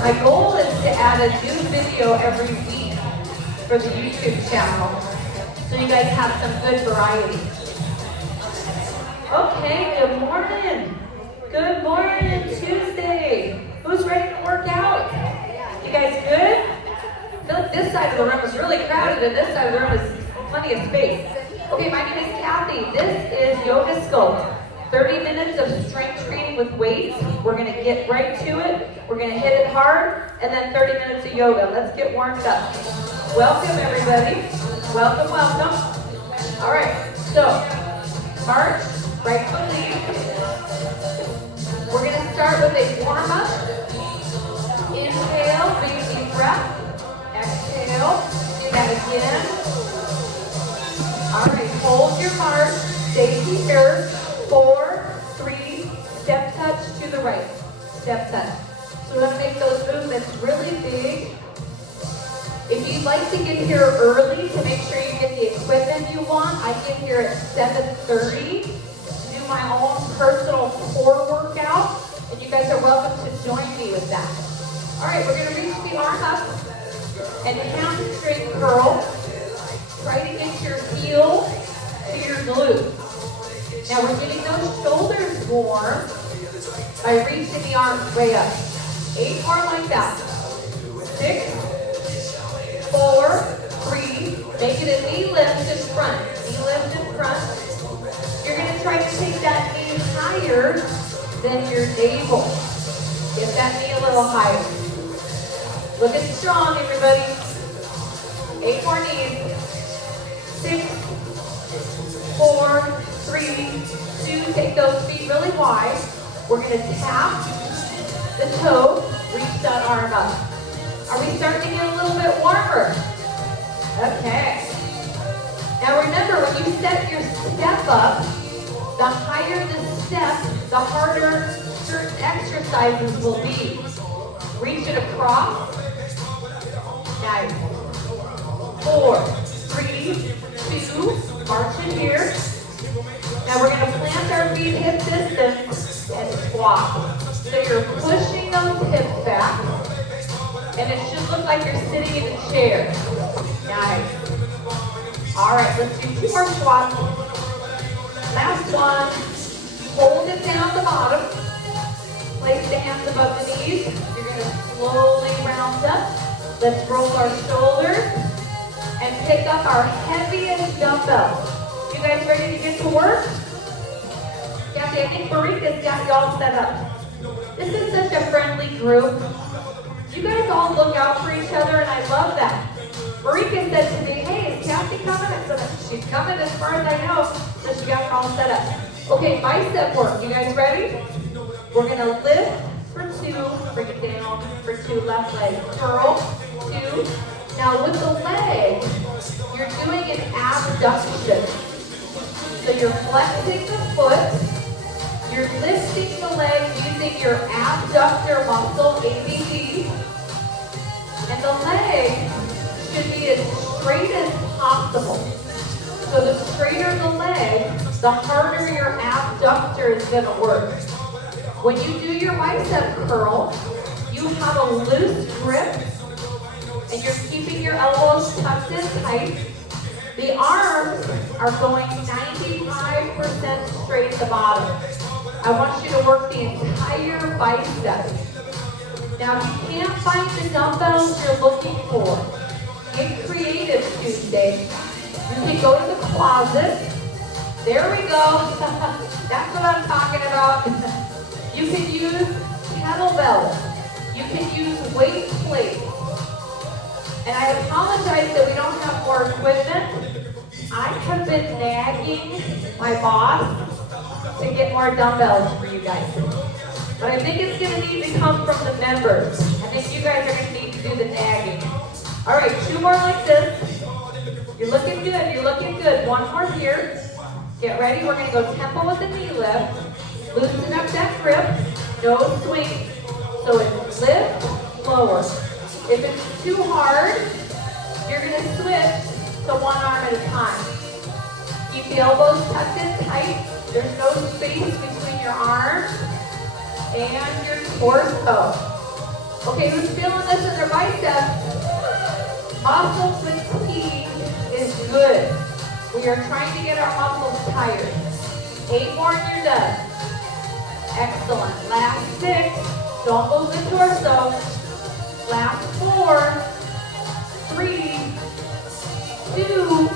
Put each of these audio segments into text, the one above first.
My goal is to add a new video every week for the YouTube channel, so you guys have some good variety. Okay, good morning. Good morning, Tuesday. Who's ready to work out? You guys good? I feel like this side of the room is really crowded and this side of the room is plenty of space. Okay, my name is Kathy. This is Yoga Sculpt. 30 minutes of strength training with weights. We're going to get right to it. We're going to hit it hard, and then 30 minutes of yoga. Let's get warmed up. Welcome, everybody. Welcome, welcome. All right, so march, right foot lead. We're going to start with a warm-up. Inhale, big deep breath. Exhale, do that again. All right, hold your march. Stay here. 4, 3, step touch to the right. Step touch. So we're going to make those movements really big. If you'd like to get here early to make sure you get the equipment you want, I get here at 7:30 to do my own personal core workout, and you guys are welcome to join me with that. All right, we're going to reach the arm up and hamstring curl. Try to get your heel to your glute. Now we're getting those shoulders warm by reaching the arms way up. 8 more like that. 6, 4, 3. Make it a knee lift in front. Knee lift in front. You're going to try to take that knee higher than your navel. Get that knee a little higher. Looking strong, everybody. 8 more knees. 6, 4, 3, 2, take those feet really wide. We're going to tap the toe, reach that arm up. Are we starting to get a little bit warmer? Okay. Now remember, when you set your step up, the higher the step, the harder certain exercises will be. Reach it across. Nice. 4, 3, 2, march in here. Now we're going to plant our feet hip distance and squat. So you're pushing those hips back, and it should look like you're sitting in a chair. Nice. All right, let's do 2 more squats. Last one. Hold it down the bottom. Place the hands above the knees. You're going to slowly round up. Let's roll our shoulders and pick up our heaviest dumbbell. You guys ready to get to work? Kathy, I think Marika's got y'all set up. This is such a friendly group. You guys all look out for each other, and I love that. Marika said to me, hey, is Kathy coming? I said, she's coming as far as I know, so she got all set up. Okay, bicep work. You guys ready? We're going to lift for 2, bring it down for 2, left leg. Curl, 2. Now with the leg, you're doing an abduction. So you're flexing the foot, you're lifting the leg using your abductor muscle, ABD, and the leg should be as straight as possible. So the straighter the leg, the harder your abductor is going to work. When you do your bicep curl, you have a loose grip, and you're keeping your elbows tucked in tight. The arms are going 95% straight at the bottom. I want you to work the entire bicep. Now, if you can't find the dumbbells you're looking for, get creative Tuesday. You can go to the closet. There we go. That's what I'm talking about. You can use kettlebells. You can use weight plates. And I apologize that we don't have more equipment. I have been nagging my boss to get more dumbbells for you guys. But I think it's going to need to come from the members. I think you guys are going to need to do the nagging. All right, 2 more like this. You're looking good. You're looking good. 1 more here. Get ready. We're going to go tempo with the knee lift. Loosen up that grip. No swing. So it's lift, lower. If it's too hard, you're going to switch to 1 arm at a time. Keep the elbows tucked in tight. There's no space between your arms and your torso. Okay, who's feeling this in their bicep? Muscle fatigue is good. We are trying to get our muscles tired. 8 more and you're done. Excellent. Last 6. Don't move the torso. Last 4. 3. 2.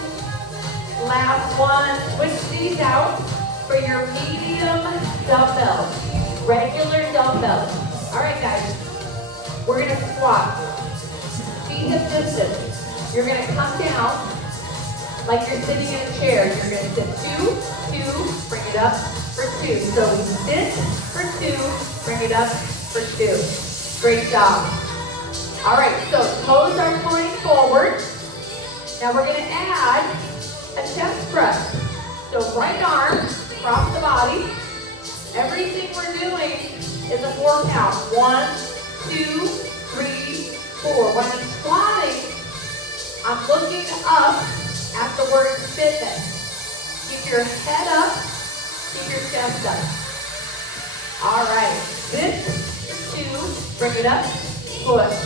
Last 1. Switch these out for your medium dumbbells. Regular dumbbells. All right, guys. We're going to squat. Feet hip distance. You're going to come down like you're sitting in a chair. You're going to sit 2, 2, bring it up for 2. So we sit for 2, bring it up for 2. Great job. All right, so toes are pointing forward. Now we're going to add a chest press. So right arm across the body. Everything we're doing is a 4 count. 1, 2, 3, 4. When I'm squatting, I'm looking up at the word fitness. Keep your head up, keep your chest up. All right, this 2, bring it up, push.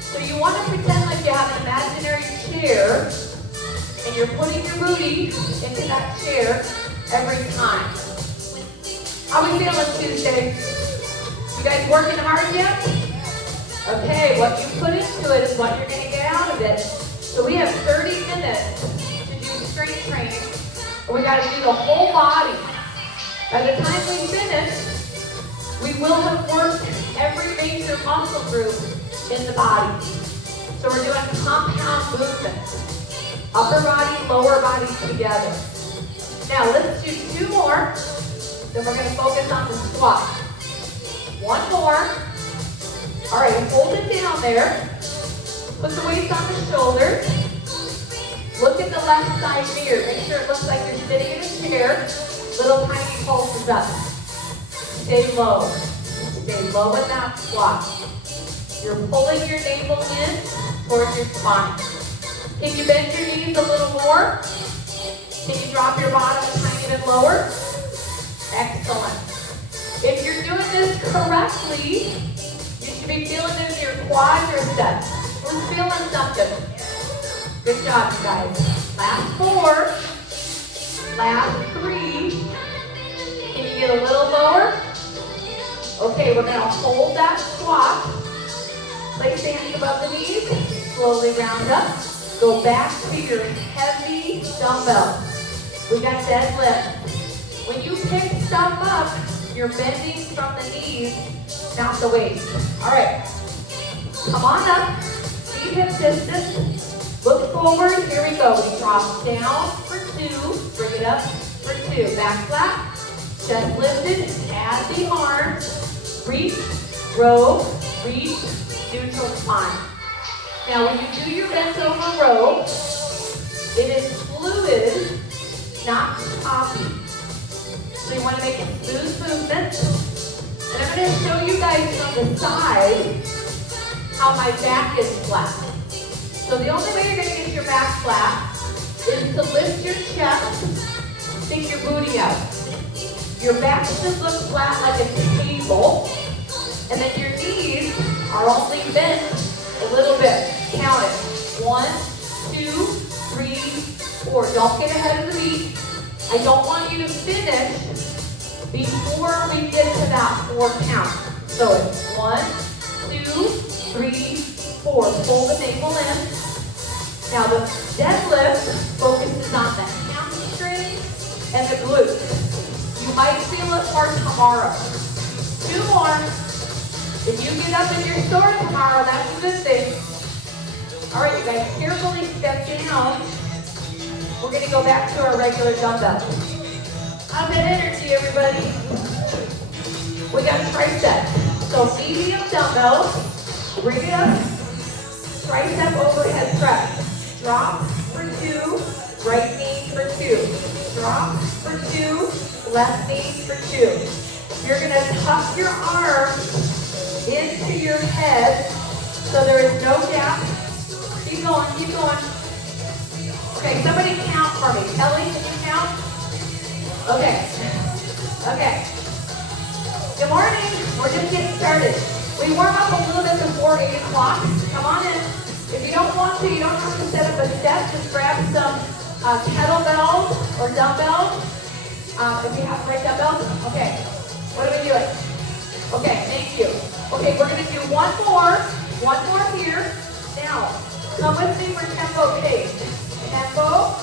So you want to pretend like you have an imaginary chair and you're putting your booty into that chair every time. How we feeling Tuesday? You guys working hard yet? Okay, what you put into it is what you're going to get out of it. So we have 30 minutes to do strength training. And we got to do the whole body. By the time we finish, we will have worked every major muscle group in the body. So we're doing compound movements. Upper body, lower body together. Now let's do 2 more. Then we're going to focus on the squat. 1 more. All right, hold it down there. Put the weights on the shoulders. Look at the left side mirror. Make sure it looks like you're sitting in a chair. Little tiny pulses up. Stay low. Stay low in that squat. You're pulling your navel in towards your spine. Can you bend your knees a little more? Can you drop your bottom a tiny bit lower? Excellent. If you're doing this correctly, you should be feeling it in your quadriceps. Who's feeling something? Good job, you guys. Last 4. Last 3. Can you get a little lower? Okay, we're going to hold that squat. Place the hands above the knees. Slowly round up. Go back to your heavy dumbbell. We got deadlift. When you pick stuff up, you're bending from the knees, not the waist. All right. Come on up. Feet hip distance. Look forward. Here we go. We drop down for 2. Bring it up for 2. Back flat. Chest lifted. Add the arms. Reach. Row. Reach. Neutral spine. Now when you do your bent over row, it is fluid, not choppy. So you want to make a smooth movement. And I'm going to show you guys from the side how my back is flat. So the only way you're going to get your back flat is to lift your chest, stick your booty out. Your back should look flat like a table, and then your knees are only bent a little bit. Count it. 1, 2, 3, 4. Don't get ahead of the beat. I don't want you to finish before we get to that 4 count. So it's 1, 2, 3, 4. Pull the navel in. Now the deadlift focuses on the hamstring and the glutes. You might feel it more tomorrow. 2 more. If you get up and you're sore tomorrow, that's a good thing. All right, you guys, carefully step down. We're going to go back to our regular dumbbell. How's that energy, everybody? We got tricep. So medium dumbbell, bring it up, tricep overhead press. Drop for 2, right knee for 2. Drop for 2, left knee for 2. You're going to tuck your arms into your head so there is no gap. Keep going, keep going. Okay, somebody count for me. Kelly, can you count? Okay. Okay. Good morning. We're just getting started. We warm up a little bit before 8 o'clock. Come on in. If you don't want to, you don't have to set up a step. Just grab some kettlebells or dumbbells. If you have the right dumbbells. Okay. What are we doing? Okay, thank you. Okay, we're going to do one more here. Now, come with me for tempo pace. Tempo,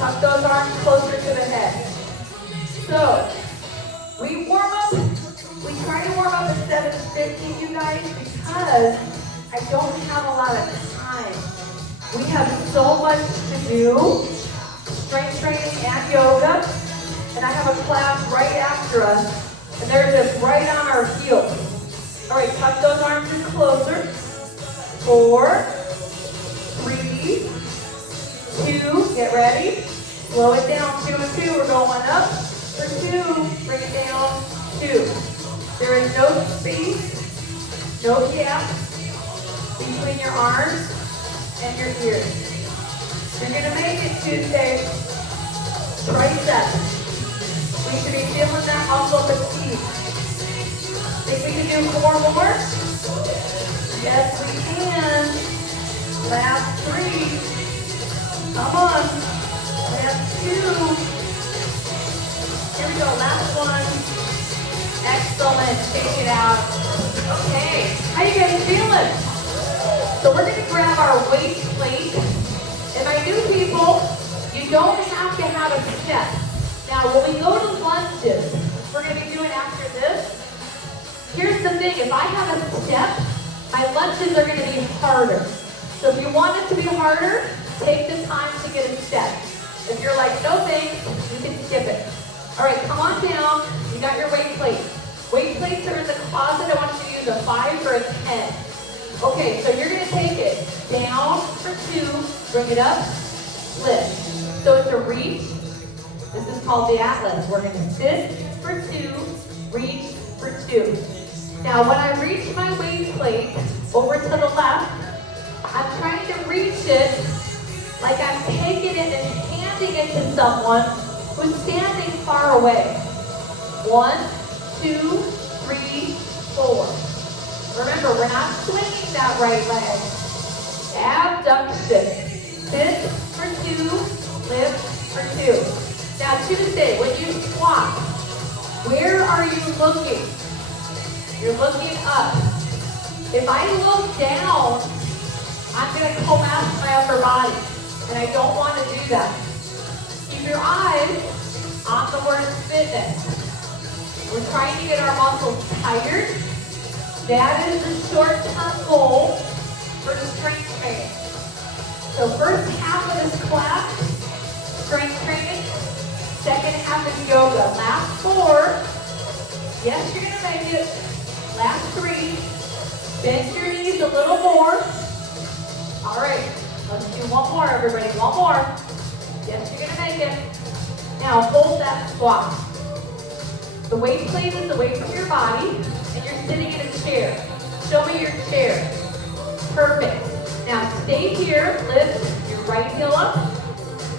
tuck those arms closer to the head. So, we try to warm up at 7:50, you guys, because I don't have a lot of time. We have so much to do, strength training and yoga, and I have a class right after us. And they're just right on our heels. All right, tuck those arms in closer. 4, 3, 2, get ready. Slow it down, 2 and 2, we're going up. For 2, bring it down, 2. There is no space, no gap between your arms and your ears. You're gonna make it Tuesday. Tricep. We should be feeling that muscle fatigue. Think we can do 4 more? Yes, we can. Last 3. Come on. Last 2. Here we go, last one. Excellent, shake it out. Okay, how you guys feeling? So we're gonna grab our weight plate. And my new people, you don't have to have a step. Now, when we go to lunges, we're going to be doing after this. Here's the thing, if I have a step, my lunges are going to be harder. So if you want it to be harder, take the time to get a step. If you're like, no thanks, you can skip it. All right, come on down. You got your weight plate. Weight plates are in the closet. I want you to use a 5 or a 10. Okay, so you're going to take it down for 2, bring it up, lift. So it's a reach. This is called the Atlas. We're going to sit for 2, reach for 2. Now, when I reach my weight plate over to the left, I'm trying to reach it like I'm taking it and handing it to someone who's standing far away. 1, 2, 3, 4. Remember, we're not swinging that right leg. Abduction. Sit for 2, lift for 2. Now Tuesday, when you squat, where are you looking? You're looking up. If I look down, I'm going to collapse my upper body, and I don't want to do that. Keep your eyes on the word fitness. We're trying to get our muscles tired. That is the short-term goal for the strength training. So first half of this class, strength training. Second half is yoga. Last 4. Yes, you're going to make it. Last 3. Bend your knees a little more. All right. Let's do one more, everybody. One more. Yes, you're going to make it. Now, hold that squat. The weight plate is away from your body, and you're sitting in a chair. Show me your chair. Perfect. Now, stay here. Lift your right heel up.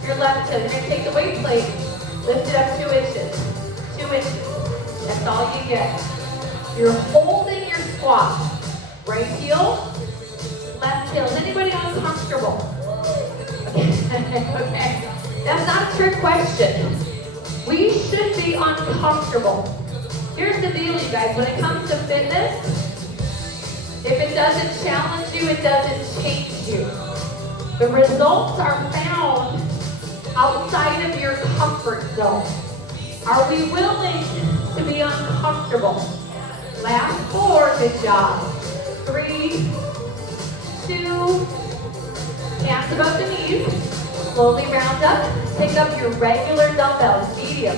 Your left hip. You're going to take the weight plate. Lift it up 2 inches. 2 inches. That's all you get. You're holding your squat. Right heel, left heel. Is anybody uncomfortable? Okay. That's not a trick question. We should be uncomfortable. Here's the deal, you guys. When it comes to fitness, if it doesn't challenge you, it doesn't change you. The results are found outside of your comfort zone. Are we willing to be uncomfortable? Last 4, good job. 3, 2, hands above the knees. Slowly round up. Pick up your regular dumbbells, medium.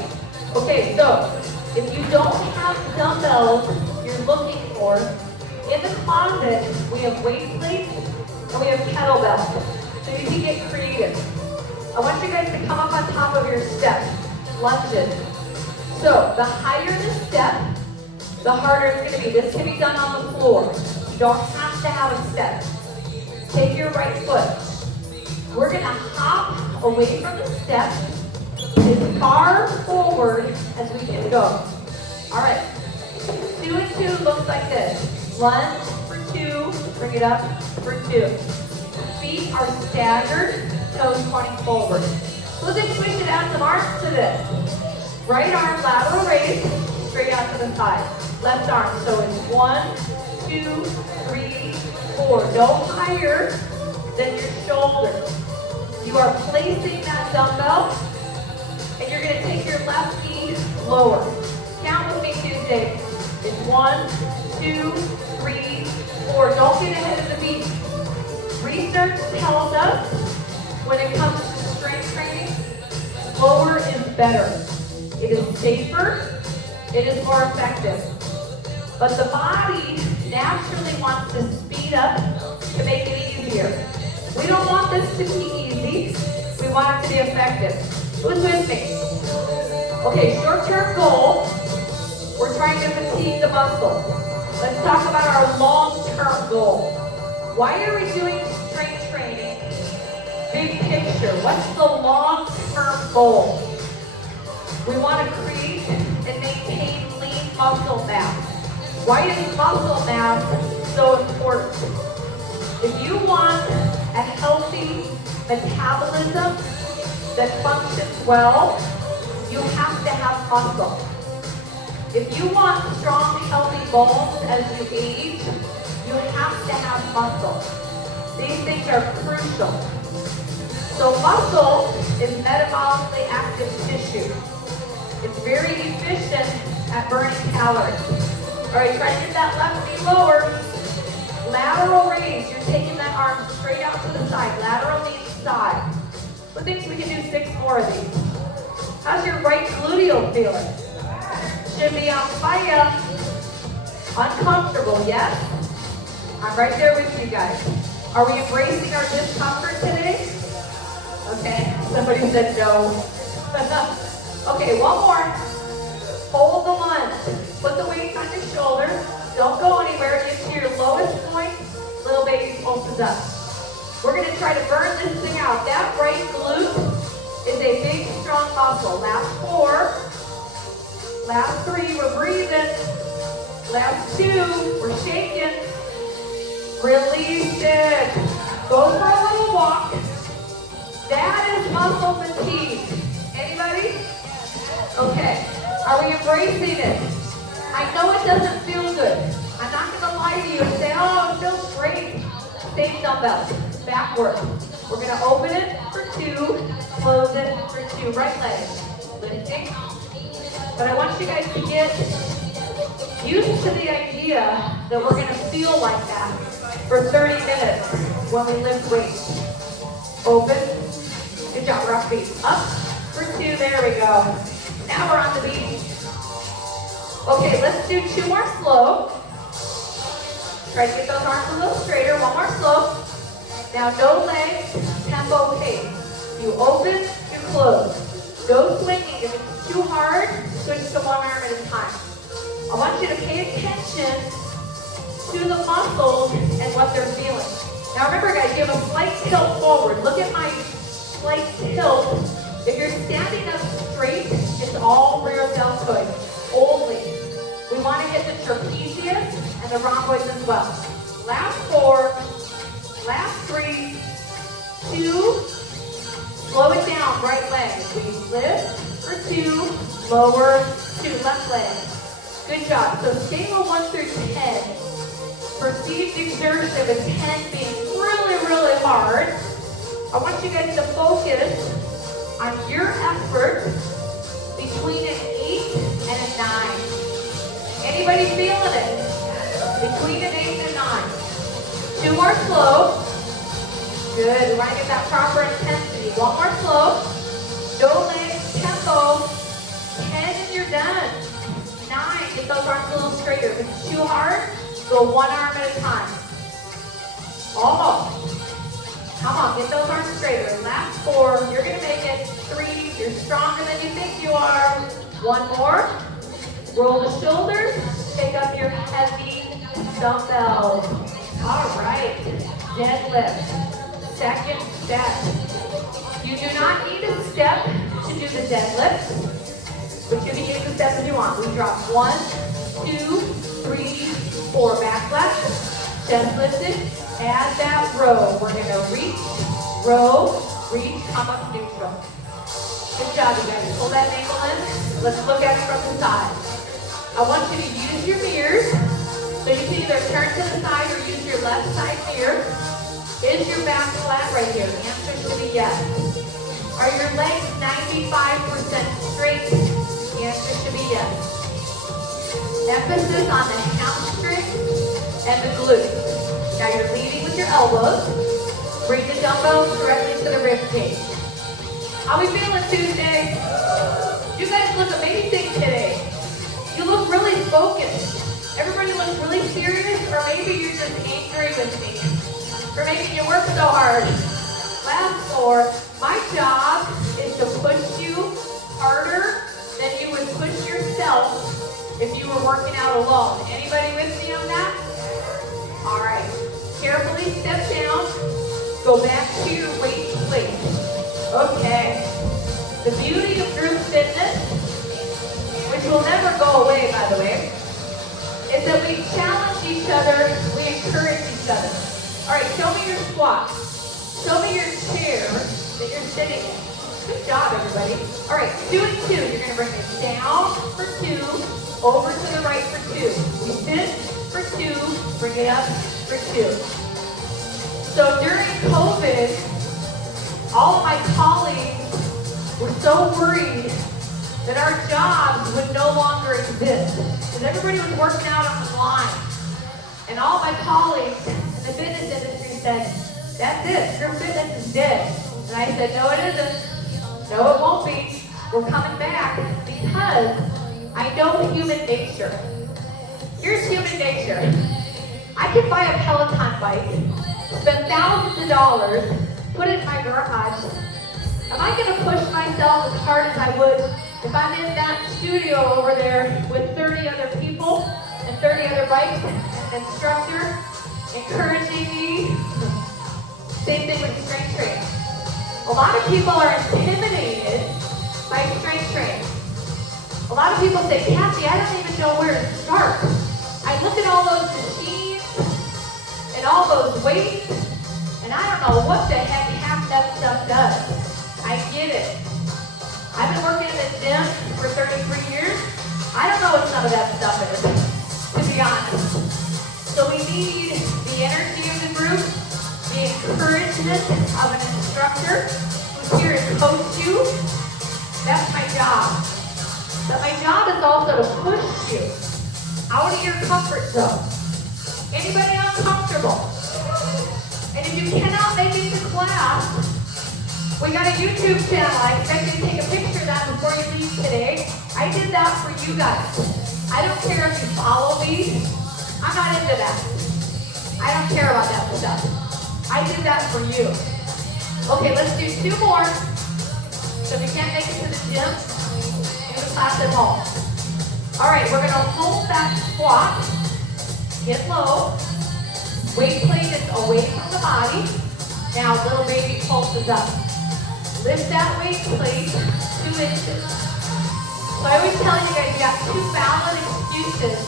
Okay, so if you don't have dumbbells you're looking for, in the closet we have weight plates and we have kettlebells. So you can get creative. I want you guys to come up on top of your step, lunges. So the higher the step, the harder it's going to be. This can be done on the floor. You don't have to have a step. Take your right foot. We're going to hop away from the step as far forward as we can go. All right. 2 and 2 looks like this. Lunge for 2, bring it up for 2. Feet are staggered, toes pointing forward. So let's just switch it out some arms to this. Right arm lateral raise, straight out to the side. Left arm, so it's 1, 2, 3, 4. No higher than your shoulder. You are placing that dumbbell, and you're gonna take your left knee lower. Count with me, Tuesday. It's 1, 2, 3, 4. Don't get ahead of the beat. Research tells us when it comes to strength training, slower is better. It is safer, it is more effective. But the body naturally wants to speed up to make it easier. We don't want this to be easy, we want it to be effective. Who's with me? Okay, short-term goal, we're trying to fatigue the muscle. Let's talk about our long-term goal. Why are we doing strength training? Big picture, what's the long-term goal? We want to create and maintain lean muscle mass. Why is muscle mass so important? If you want a healthy metabolism that functions well, you have to have muscle. If you want strong, healthy bones as you age, you have to have muscle. These things are crucial. So muscle is metabolically active tissue. It's very efficient at burning calories. All right, try to get that left knee lower. Lateral raise, you're taking that arm straight out to the side. Lateral knee side. Who thinks we can do 6 more of these? How's your right gluteal feeling? Should be on fire. Uncomfortable, yes? I'm right there with you guys. Are we embracing our discomfort today? Okay, somebody said no. Okay, one more. Hold the lunge. Put the weight on your shoulders. Don't go anywhere. Get to your lowest point. Little baby pulses up. We're going to try to burn this thing out. That right glute is a big, strong muscle. Last 4. Last 3, we're breathing. Last 2, we're shaking. Release it. Go for a little walk. That is muscle fatigue. Anybody? Okay. Are we embracing it? I know it doesn't feel good. I'm not going to lie to you and say, oh, it feels great. Same dumbbells. Backward. We're going to open it for 2. Close it for 2. Right leg. Lifting. But I want you guys to get used to the idea that we're going to feel like that for 30 minutes when we lift weights. Open. Good job, rock feet. Up for 2. There we go. Now we're on the beat. Okay, let's do 2 more slow. Try to get those arms a little straighter. 1 more slow. Now no legs, tempo pace. You open, you close. Go swinging. If it's too hard, switch to 1 arm at a time. I want you to pay attention to the muscles and what they're feeling. Now remember guys, you have a slight tilt forward. Look at my slight tilt. If you're standing up straight, it's all rear deltoid only. We want to hit the trapezius and the rhomboids as well. Last 4, last 3, 2, slow it down, right leg. We lift for 2, lower 2, left leg. Good job. So scale of 1 through 10. Perceived exertion with 10 being really, really hard. I want you guys to focus on your effort between an 8 and a 9. Anybody feeling it? Between an 8 and a 9. 2 more slow. Good. We want to get that proper intensity. 1 more slow. No legs, tempo. 10 and you're done. 9. Get those arms a little straighter. If it's too hard, go 1 arm at a time. Almost. Come on, get those arms straighter. Last 4. You're going to make it. 3. You're stronger than you think you are. 1 more. Roll the shoulders. Pick up your heavy dumbbells. All right. Deadlift. Second step. You do not need a step to do the deadlift, but you can use the steps if you want. We drop 1, 2, 3, 4. Back left. chest lifted, add that row. We're gonna reach, row, reach, come up neutral. Good job, you guys. Pull that ankle in. Let's look at it from the side. I want you to use your mirrors. So you can either turn to the side or use your left side mirror. Is your back flat right here? The answer should be yes. Are your legs 95% straight? The answer should be yes. Emphasis on the hamstrings and the glutes. Now you're leading with your elbows. Bring the dumbbells directly to the rib cage. How we feeling Tuesday? You guys look amazing today. You look really focused. Everybody looks really serious, or maybe you're just angry with me. Or maybe you work so hard. Last floor, my job is to push you harder than you would push yourself if you were working out alone. Anybody with me on that? All right. Carefully step down. Go back to your weight plate. Okay. The beauty of group fitness, which will never go away, by the way, is that we challenge each other, we encourage each other. All right, show me your squat. Show me your chair that you're sitting in. Good job, everybody. All right, 2 and 2. You're gonna bring it down for 2, over to the right for 2. We sit for 2, bring it up for 2. So during COVID, all of my colleagues were so worried that our jobs would no longer exist. Because everybody was working out online. And all my colleagues in the fitness industry said, that's it, group fitness is dead. And I said, no it isn't. No it won't be. We're coming back because I know human nature. Here's human nature. I can buy a Peloton bike, spend thousands of dollars, put it in my garage. Am I going to push myself as hard as I would if I'm in that studio over there with 30 other people and 30 other bikes and an instructor encouraging me? Same thing with strength training. A lot of people are intimidated by strength training. A lot of people say, Kathy, I don't even know where to start. I look at all those machines and all those weights, and I don't know what the heck half that stuff does. I get it. I've been working in the gym for 33 years. I don't know what some of that stuff is, to be honest. So we need the energy of the group, the encouragement of an instructor who's here to coach you. That's my job. But my job is also to push you out of your comfort zone. Anybody uncomfortable? And if you cannot make it to class, we got a YouTube channel. I expect you to take a picture of that before you leave today. I did that for you guys. I don't care if you follow me. I'm not into that. I don't care about that stuff. I did that for you. Okay, let's do 2 more. So if you can't make it to the gym, do the class at home. All right, we're gonna hold that squat. Get low. Weight plate is away from the body. Now little baby pulses up. Lift that weight plate 2 inches. So I always tell you guys, you have 2 valid excuses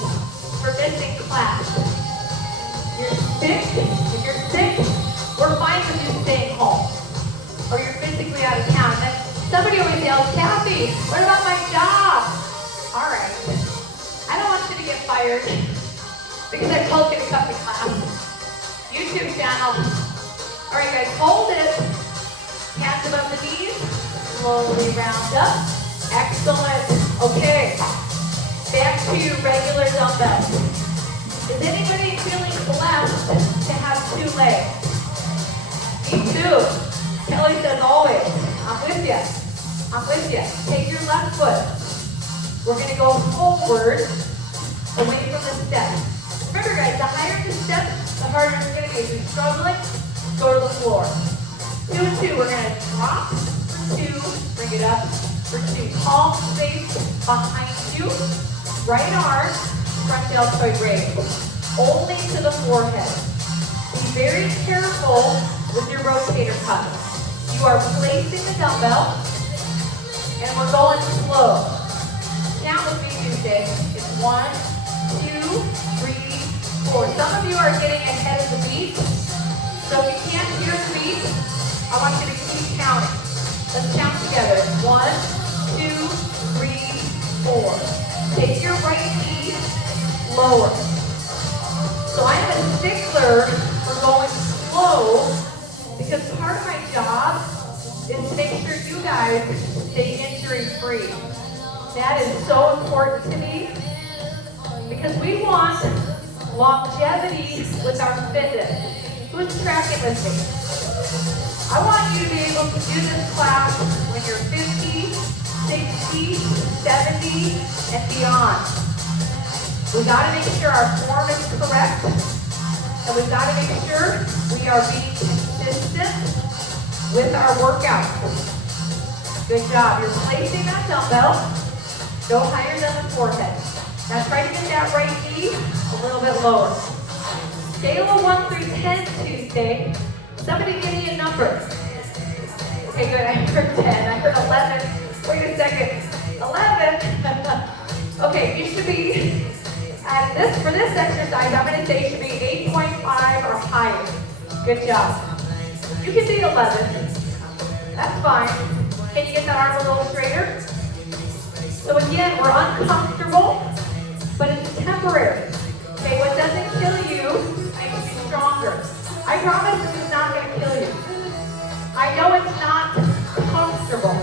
for missing class. You're sick. If you're sick, we're fine with you staying home. Or you're physically out of town. And somebody always yells, Kathy, what about my job? All right. I don't want you to get fired because I told you to cut the class. YouTube channel. All right, guys, hold it. Hands above the knees. Slowly round up. Excellent. Okay. Back to your regular dumbbells. Is anybody feeling blessed to have 2 legs? Me too. Kelly says always. I'm with you. I'm with you. Take your left foot. We're going to go forward, away from the step. Remember, guys, the higher the step, the harder it's going to be. If you're struggling, go to the floor. 2 and 2. We're going to drop for 2, bring it up for 2. Palm space behind you. Right arm, front deltoid raise. Only to the forehead. Be very careful with your rotator cuff. You are placing the dumbbell, and we're going slow. Count with me, Tuesday. It's 1, 2, 3, 4. Some of you are getting ahead I want you to keep counting. Let's count together. 1, 2, 3, 4. Take your right knee lower. So I am a stickler for going slow because part of my job is to make sure you guys stay injury free. That is so important to me because we want longevity with our fitness. Who's tracking with me? I want you to be able to do this class when you're 50, 60, 70, and beyond. We gotta make sure our form is correct, and we gotta make sure we are being consistent with our workout. Good job. You're placing that dumbbell no higher than the forehead. Now try to get that right knee a little bit lower. Scale of 1 through 10 Tuesday. Somebody give me a number. Okay, good. I heard 10. I heard 11. Wait a second. 11. Okay, you should be at this for this exercise. I'm going to say it should be 8.5 or higher. Good job. You can be 11. That's fine. Can you get that arm a little straighter? So again, we're uncomfortable, but it's temporary. Okay, what doesn't kill you makes you stronger. I promise this is not going to kill you. I know it's not comfortable,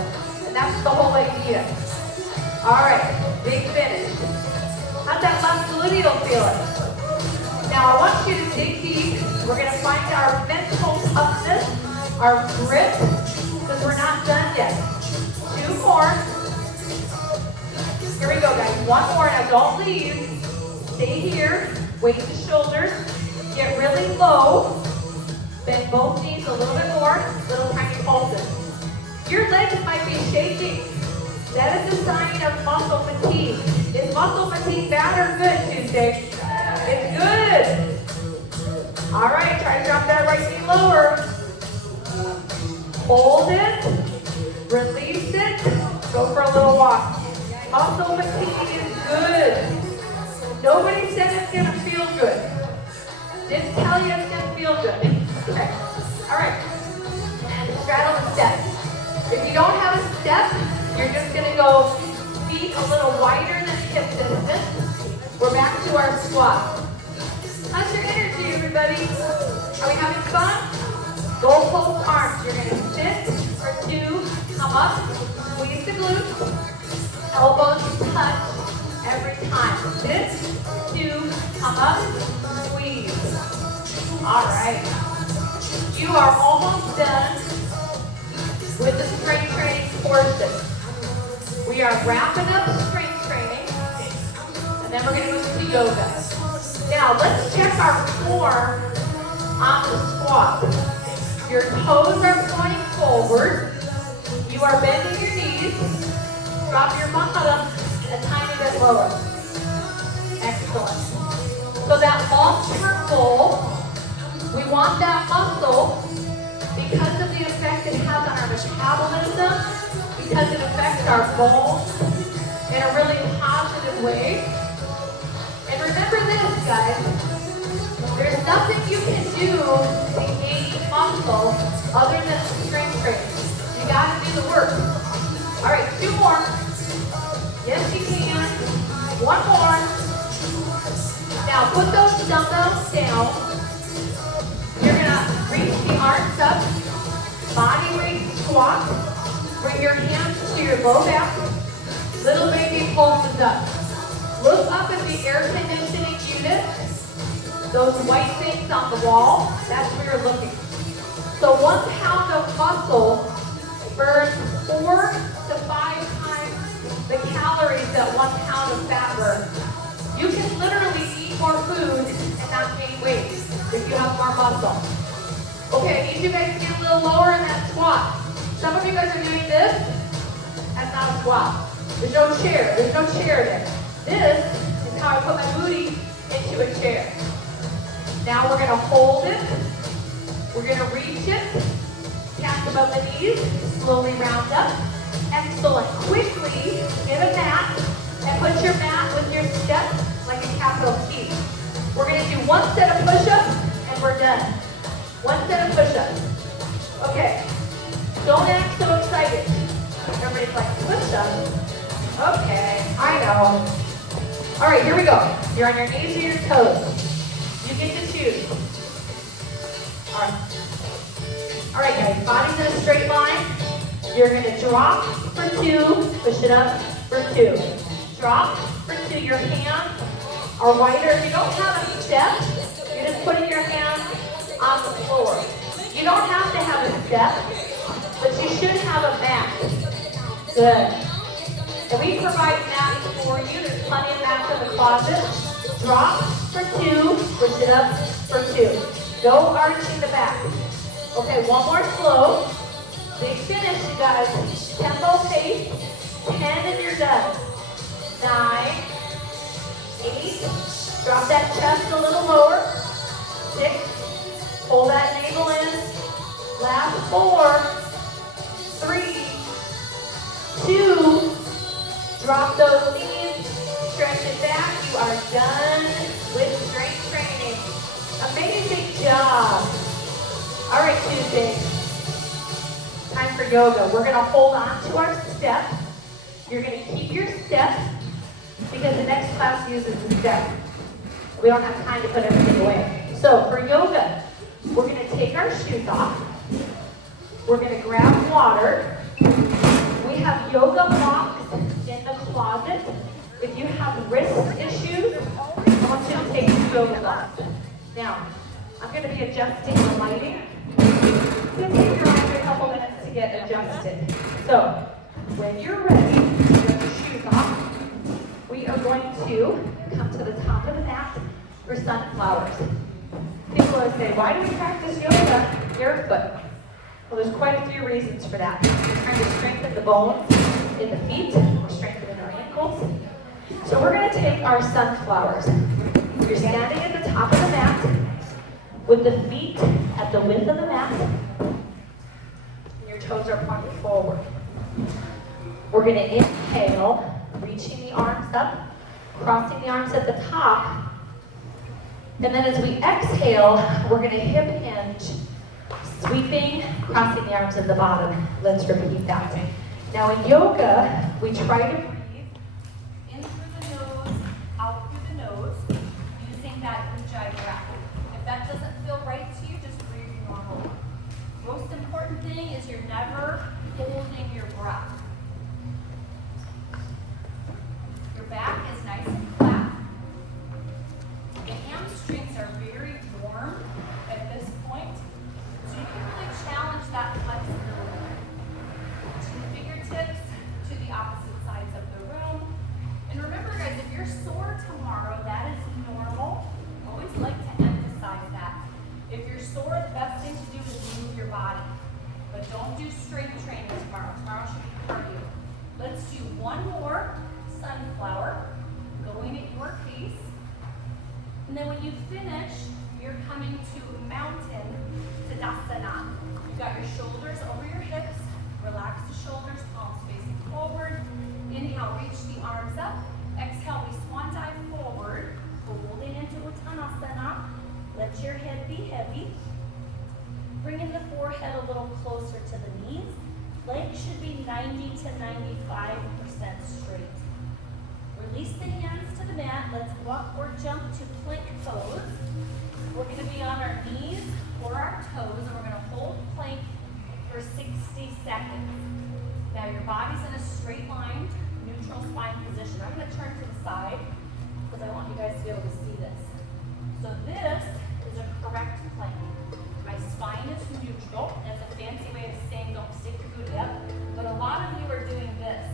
and that's the whole idea. All right, big finish. How's that left gluteal feeling? Now I want you to dig deep. We're going to find our mental toughness, our grit, because we're not done yet. 2 more. Here we go, guys. 1 more. Now don't leave. Stay here. Weight the shoulders. Get really low. Bend both knees a little bit more. Little tiny pulses. Your legs might be shaking. That is a sign of muscle fatigue. Is muscle fatigue bad or good, Tuesday? It's good. All right, try to drop that right knee lower. Hold it. Release it. Go for a little walk. Muscle fatigue is good. Nobody said it's going to feel good. Didn't tell you it's going to feel good. Okay. All right. And straddle the step. If you don't have a step, you're just going to go feet a little wider than hip distance. We're back to our squat. How's your energy, everybody? Are we having fun? Goalpost arms. You're going to sit for 2, come up, squeeze the glutes, elbows touch every time. Sit, 2, come up, squeeze. All right. You are almost done with the strength training portion. We are wrapping up strength training, and then we're going to move to yoga. Now, let's check our form on the squat. Your toes are pointing forward. You are bending your knees. Drop your bottom a tiny bit lower. Excellent. So that long-term goal, we want that muscle because of the effect it has on our metabolism, because it affects our bones in a really positive way. And remember this, guys, there's nothing you can do to gain muscle other than strength training. You gotta do the work. All right, 2 more. Yes, you can. 1 more. Now put those dumbbells down. You're gonna reach the arms up. Body weight squat. Bring your hands to your low back. Little baby pulses up. Look up at the air conditioning unit. Those white things on the wall, that's where you're looking. So 1 pound of muscle burns 4 to 5 times the calories that 1 pound of fat burns. You can literally eat more food and not gain weight if you have more muscle. Okay, I need you guys to get a little lower in that squat. Some of you guys are doing this. That's not a squat. There's no chair. There's no chair there. This is how I put my booty into a chair. Now we're going to hold it. We're going to reach it. Tap above the knees. Slowly round up. Excellent. Quickly get a mat and put your mat with your step like a capital T. We're going to do 1 set of push-ups and we're done. 1 set of push-ups. Okay. Okay, I know. All right, here we go. You're on your knees or your toes. You get to choose. All right, guys, body's in a straight line. You're gonna drop for 2, push it up for 2. Drop for 2, your hands are wider. If you don't have a step, you're just putting your hands on the floor. You don't have to have a step, but you should have a mat. Good. And we provide mats for you. There's plenty of mats in the closet. Drop for 2, push it up for 2. No arching the back. Okay, one more slow. Big finish, you guys. Tempo pace. 10 and you're done. 9, 8. Drop that chest a little lower. 6. Pull that navel in. Last 4, 3, 2. Drop those knees. Stretch it back. You are done with strength training. Amazing job. All right, Tuesday. Time for yoga. We're going to hold on to our step. You're going to keep your step because the next class uses the step. We don't have time to put everything away. So for yoga, we're going to take our shoes off. We're going to grab water. We have yoga blocks in the closet. If you have wrist issues, I want you to take the yoga blocks. Now, I'm going to be adjusting the lighting. It's going to take your mind a couple minutes to get adjusted. So, when you're ready, get your shoes off. We are going to come to the top of the mat for sunflowers. People will say, why do we practice yoga barefoot? Well, there's quite a few reasons for that. We're trying to strengthen the bones in the feet. We're strengthening our ankles. So we're going to take our sunflowers. You're standing at the top of the mat with the feet at the width of the mat. And your toes are pointed forward. We're going to inhale, reaching the arms up, crossing the arms at the top. And then as we exhale, we're going to hip hinge, sweeping, crossing the arms at the bottom. Let's repeat that. Now in yoga, we try to breathe in through the nose, out through the nose, using that ujjayi breath. If that doesn't feel right to you, just breathe normal. Most important thing is you're never holding your breath. Your back is nice and flat. The hamstrings are very warm at this point, so you can really challenge that flexibility. Fingertips to the opposite sides of the room. And remember, guys, if you're sore tomorrow, that is normal. Always like to emphasize that. If you're sore, the best thing to do is move your body. But don't do strength training tomorrow. Tomorrow should be cardio. Let's do one more sunflower, going at your pace. And then when you finish, you're coming to mountain tadasana. You've got your shoulders over your hips. Relax the shoulders, palms facing forward. Inhale, reach the arms up. Exhale, we swan dive forward, folding into Uttanasana. Let your head be heavy. Bring in the forehead a little closer to the knees. Legs should be 90 to 95% straight. Release the hands to the mat. Let's walk or jump to plank pose. We're going to be on our knees or our toes, and we're going to hold plank for 60 seconds. Now your body's in a straight line, neutral spine position. I'm going to turn to the side because I want you guys to be able to see this. So this is a correct plank. My spine is neutral. That's a fancy way of saying don't stick your booty up. But a lot of you are doing this.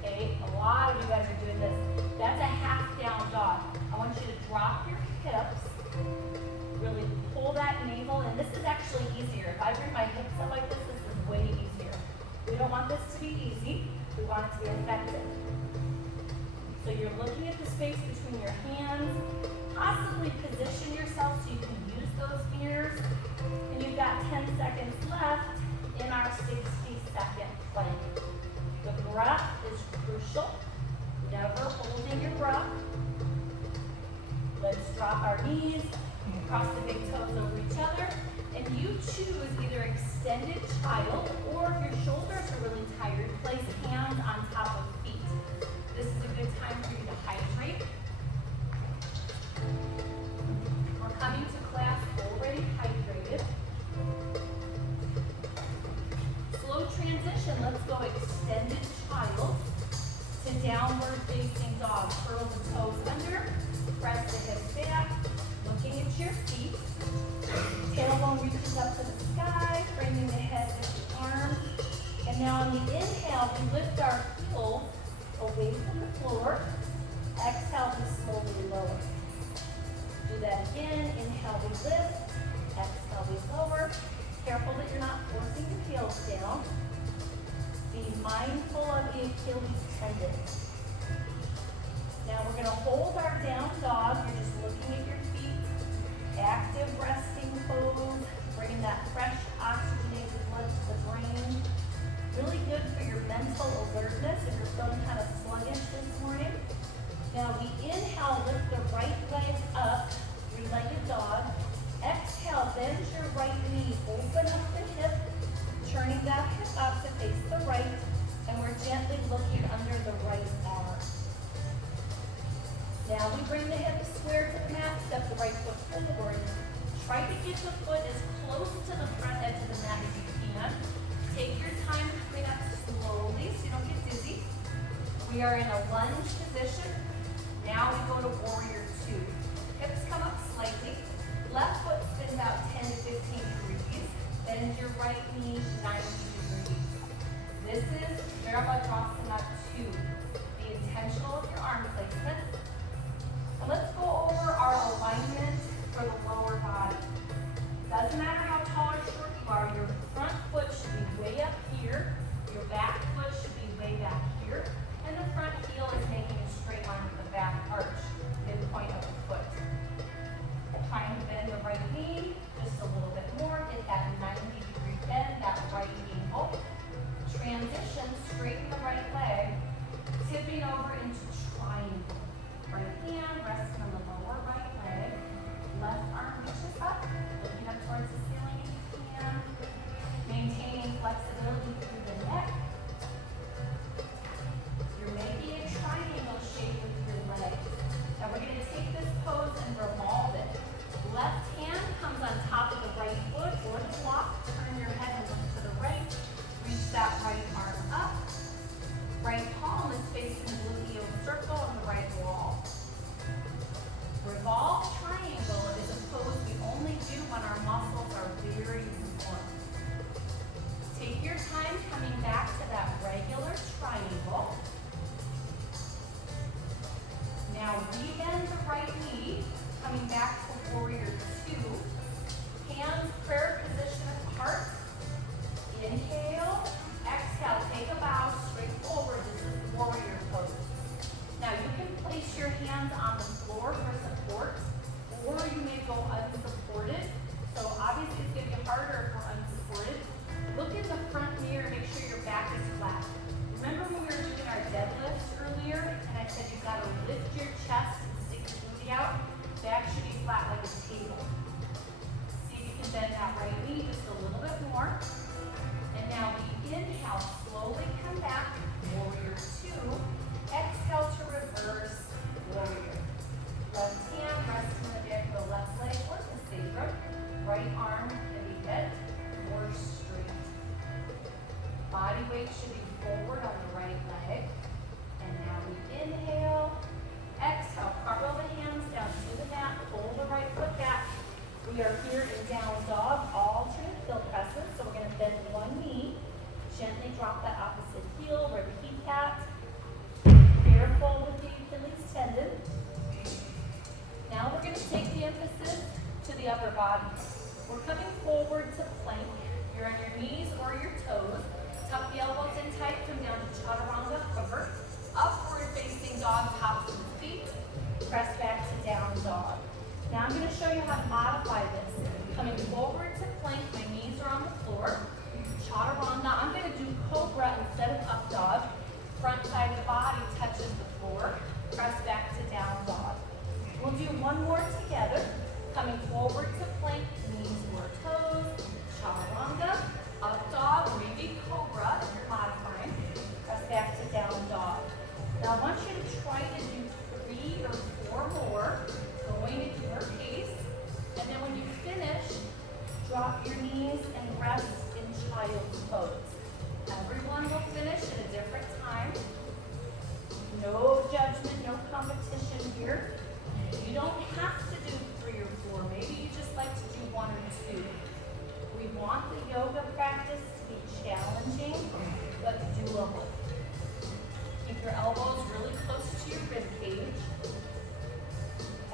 Okay? A lot of you guys are doing this. That's a half down dog. I want you to drop your hips. Really pull that navel, and this is actually easier. If I bring my hips up like this is way easier. We don't want this to be easy. We want it to be effective. So you're looking at the space between your hands. Possibly position yourself so you can use those mirrors. And you've got 10 seconds left in our 60-second plank. The breath is crucial. Never holding your breath. Let's drop our knees, cross the big toes over each other, and you choose either extended child, or if your shoulders are really tired, place hands on top of feet. go extended child to downward facing dog. Curl the toes under, press the hips back, looking at your feet. Tailbone reaches up to the sky, framing the head with the arms. And now on the inhale, we lift our heels away from the floor. Exhale, we slowly lower. Do that again. Inhale, we lift. Exhale, we lower. Careful that you're not forcing your heels down. Be mindful of the Achilles tendon. Now we're going to hold our down dog. You're just looking at your feet. Active resting pose. Bringing that fresh oxygenated blood to the brain. Really good for your mental alertness if you're feeling kind of sluggish this morning. Now we inhale, lift the right leg up, three-legged dog. Exhale, bend your right knee, open up the hip, turning that hip up to face the right, and we're gently looking under the right arm. Now we bring the hips square to the mat, step the right foot forward. Try to get the foot as close to the front edge of the mat as you can. Take your time coming up slowly so you don't get dizzy. We are in a lunge position. Now we go to warrior two. Hips come up slightly. Left foot spins out 10 to 15 degrees. Bend your right knee 90 degrees. This is Virabhadrasana 2. Be intentional with your arm placement. And let's go over our alignment for the lower body. Doesn't matter how tall or short you are, your front foot should be way up here, your back foot should be way back here, and the front heel is making a straight line with the back arch, midpoint of the foot. Trying to bend the right knee just a little bit more, get that 90-degree bend, that right ankle. Transition, straighten the right leg, tipping over into triangle. Right hand resting on the lower right leg, left arm reaches up, looking up towards the ceiling if you can, maintaining flexibility through the neck. You're making a triangle shape with your legs. Now we're going to take this pose and revolve it. Left hand comes on top of the right foot or the block. Turn your head and look to the right. Reach that right arm up. Right palm is facing the gluteal circle on the right wall. Revolve triangle is a pose we only do when our muscles are very warm. Take your time coming back to that regular triangle. Now rebend the right knee, coming back to warrior two. Hands prayer position apart. Inhale, exhale, take a bow straight forward. This is warrior pose. Now you can place your hands on the floor for support, or you may go unsupported. So obviously it's going to be harder if we're unsupported. Look in the front mirror and make sure your back is flat. Remember when we were doing our deadlifts earlier, and I said you've got to lift your chest and stick your booty out? Back should be flat like a table. See if you can bend that right knee just a little bit more. And now we inhale, slowly come back, warrior two. Exhale to reverse, warrior. Left hand resting on the back of the left leg or the sacrum. Right arm can be bent or straight. Body weight should be forward on the right leg. And now we inhale, exhale, cartwheel the hands down to the mat, pull the right foot back. We are here in down dog, alternate heel presses. So we're going to bend one knee, gently drop that opposite heel where the heat taps. Careful with the Achilles tendon. Now we're going to take the emphasis to the upper body. We're coming forward to plank. You're on your knees or your toes. Tuck the elbows in tight, come down to chaturanga, hover. Upward facing dog, tops of the feet. Press back to down dog. Now I'm going to show you how to modify this. Coming forward to plank, my knees are on the floor. Chaturanga, I'm going to do cobra instead of up dog. Front side of the body touches the floor. Press back to down dog. We'll do one more together. Coming forward to plank, knees or toes. Chaturanga, up dog, maybe cobra if you're modifying. Press back to down dog. Now I want you to try to do 3 or 4 more, going at your pace. And then when you finish, drop your knees and rest in child's pose. Everyone will finish yoga practice to be challenging, but doable. Keep your elbows really close to your rib cage.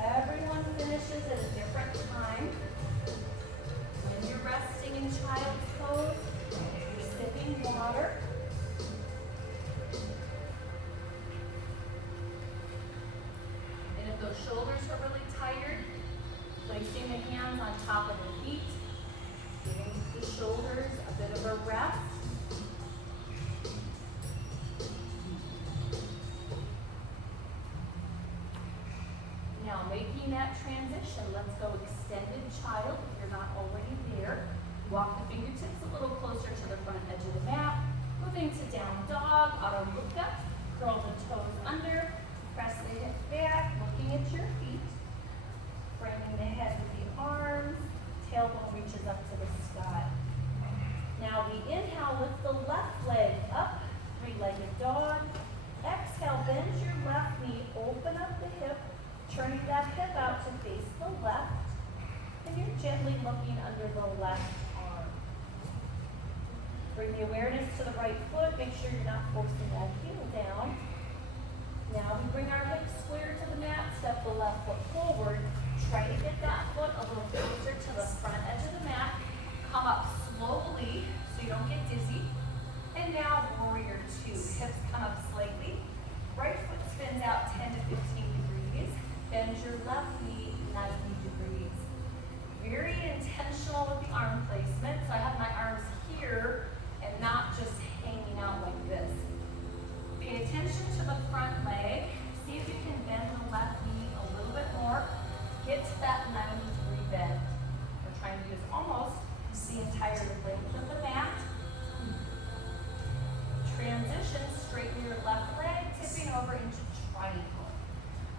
Everyone finishes at a different time. When you're resting in child's pose, you're sipping water. And if those shoulders are really tired, placing the hands on top of the feet, giving the shoulders a bit of a rest. Now making that transition, let's go extended child if you're not already there. Walk the fingertips a little closer to the front edge of the mat. Moving to down dog, auto look up, curl the toes under, press the hip back, looking at your feet. Framing the head with the arms, tailbone reaches up to the sky. Now we inhale, lift the left leg up, three-legged dog. Exhale, bend your left knee, open up the hip, turning that hip out to face the left, and you're gently looking under the left arm. Bring the awareness to the right foot, make sure you're not forcing that heel down. Now we bring our hips square to the mat, step the left foot forward, try to get that foot a little closer to the front edge of the mat, come up slowly so you don't get dizzy, and now warrior two, hips come up slightly, right foot spins out 10 to 15 degrees, bend your left knee 90 degrees. Very intentional with the arm placement, so I have my arms here and not just hanging out like this. Pay attention to the front leg. See if you can bend the left knee a little bit more. Get to that 90-degree bend. We're trying to use almost the entire length of the mat. Transition, straighten your left leg, tipping over into triangle.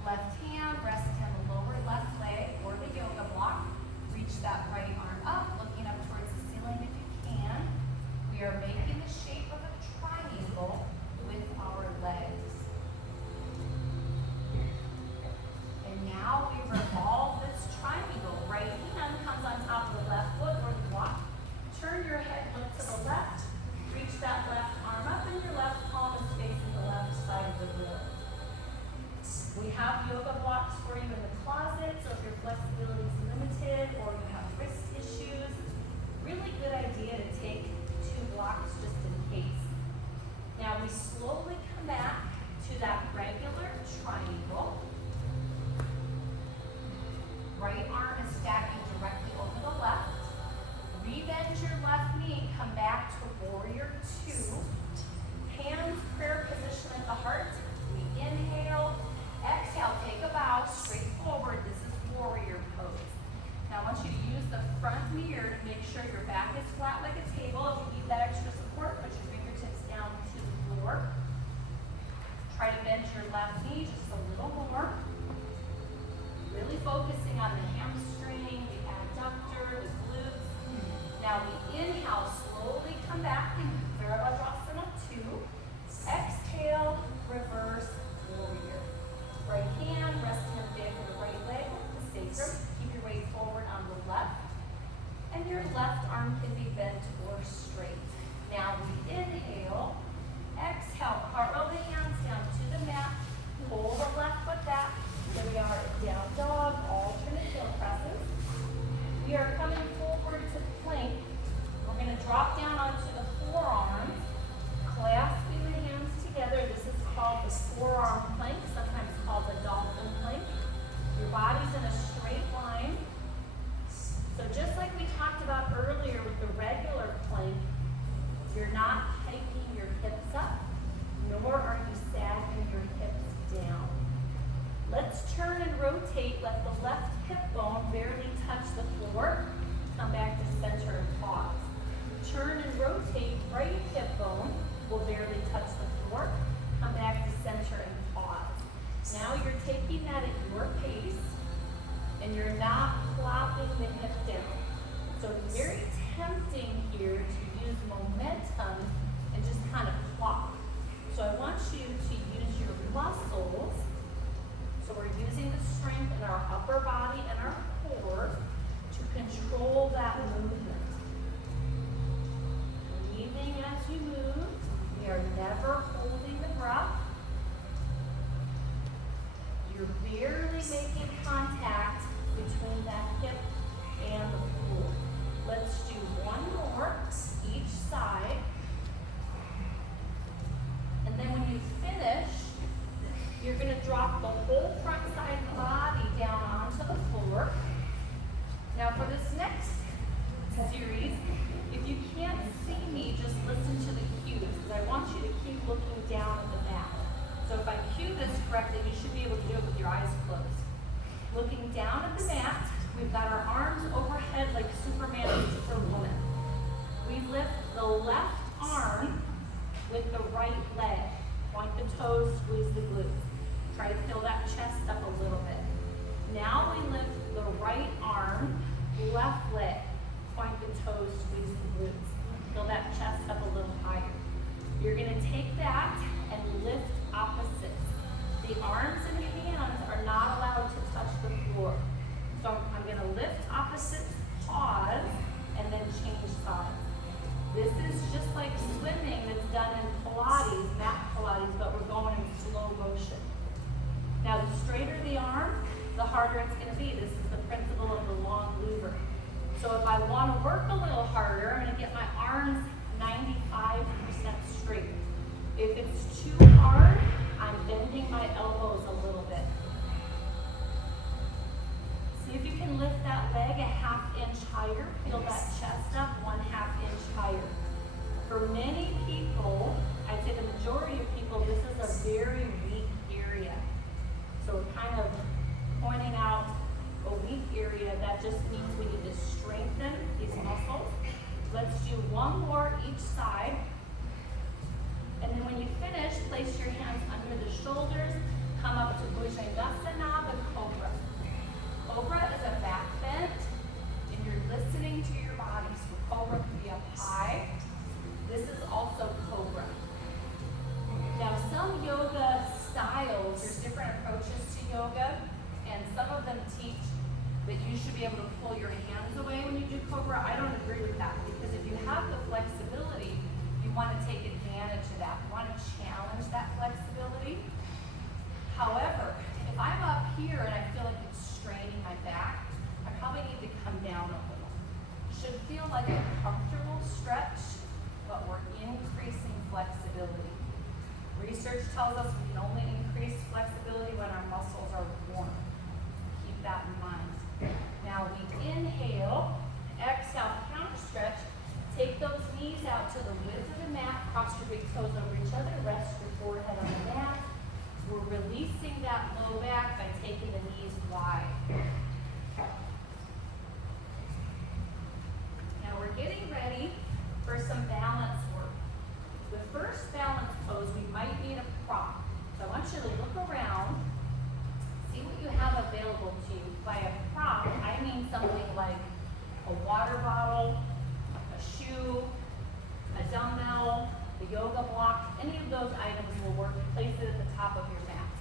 Left hand, rest on the lower left leg or the yoga block. Reach that right arm up, looking up towards the ceiling if you can. We are making the shape of a triangle with our legs. And now we revolve this triangle. Right hand comes on top of the left foot or the block. Turn your head, look to the left. Reach that left arm up and your left palm is facing the left side of the room. We have yoga blocks for you in the closet, so if your flexibility is limited or you have wrist issues, really good idea to take 2 blocks just in case. Now we slowly come back to that regular triangle. Right arm is stacking directly over the left. Rebend your left knee, come back to warrior two. Hands prayer position at the heart. We inhale, exhale, take a bow, straight forward. This is warrior pose. Now I want you to use the front mirror to make sure your back is flat like a table. If you need that extra support, put your fingertips down to the floor. Try to bend your left knee just a little more. Really focusing on the hamstring, the adductor, the glutes. Now we inhale, slowly come back in Virabhadrasana 2. Exhale, reverse warrior. Right hand, resting on the back of the right leg, the sacrum. Keep your weight forward on the left. And your left arm can be bent or straight. Now we inhale, exhale, cartwheel the hands down to the mat. Pull the left foot back. Here we are at down dog, alternate heel presses. We are coming forward to plank. We're going to drop down onto the forearms, clasping the hands together. This is called the forearm plank, sometimes called the dolphin plank. Your body's in a straight line. So just like we talked about earlier with the regular plank, you're not hiking your hips up, nor are you sagging your hips down. Let's turn and rotate. Let the left hip bone barely touch the floor. Come back to center and pause. Turn and rotate. Right hip bone will barely touch the floor. Come back to center and pause. Now you're taking that at your pace, and you're not plopping the hip down. So it's very tempting here to use momentum and just kind of plop. So I want you to use your muscles. So we're using the strength in our upper body and our core to control that movement. as you move. We are never holding the breath. You're barely making contact between that hip and the floor. Let's do one more each side. And then when you finish, you're going to drop the whole front side of the body down onto the floor. Now for this next series, if you can't see me, just listen to the cues, because I want you to keep looking down at the mat. So if I cue this correctly, you should be able to do it with your eyes closed. Looking down at the mat, we've got our arms overhead like Superman and Superwoman. We lift the left arm with the right leg. Point the toes, squeeze the glutes. Try to fill that chest up a little bit. Now we lift the right arm, left leg. Point the toes, squeeze the glutes. Fill that chest up a little higher. You're going to take that and lift opposites. The arms and hands are not allowed to touch the floor. So I'm going to lift opposites, pause, and then change sides. This is just like swimming that's done in Pilates, mat Pilates, but we're going in slow motion. Now the straighter the arm, the harder it's going to be. This is the principle of the long louver. So if I want to work a little harder, I'm going to get my arms 95% straight. If it's too hard, I'm bending my elbows a little bit. See if you can lift that leg a ½ inch higher. Feel that chest up 1/2 inch higher. For many people, I'd say the majority of people, this is a very weak area. So we're kind of pointing out a weak area. That just means we need to strengthen these muscles. Let's do one more each side. And then when you finish, place your hands under the shoulders. Come up to Bhujangasana, the Cobra. Cobra is a back bend, and you're listening to your body. So Cobra can be up high. This is also Cobra. Now some yoga styles, there's different approaches to yoga, and some of them teach that you should be able to pull your hands away when you do Cobra. I don't agree with that, because if you have the flexibility, you want to take advantage of that. You want to challenge that flexibility. However, if I'm up here and I feel like it's straining my back, I probably need to come down a little. Should feel like a comfortable stretch, but we're increasing flexibility. Research tells us we can only increase flexibility when our muscles are warm. Keep that in mind. Now we inhale, exhale, counter stretch. Take those knees out to the width of the mat, cross your big toes over each other, rest your forehead on the mat. We're releasing that low back by taking the knees wide. Now we're getting ready for some balance work. The first balance pose, we might need a prop. So I want you to look around, see what you have available to you. By a prop, I mean something like a water bottle, a shoe, a dumbbell, the yoga block. Any of those items will work. Place it at the top of your mat.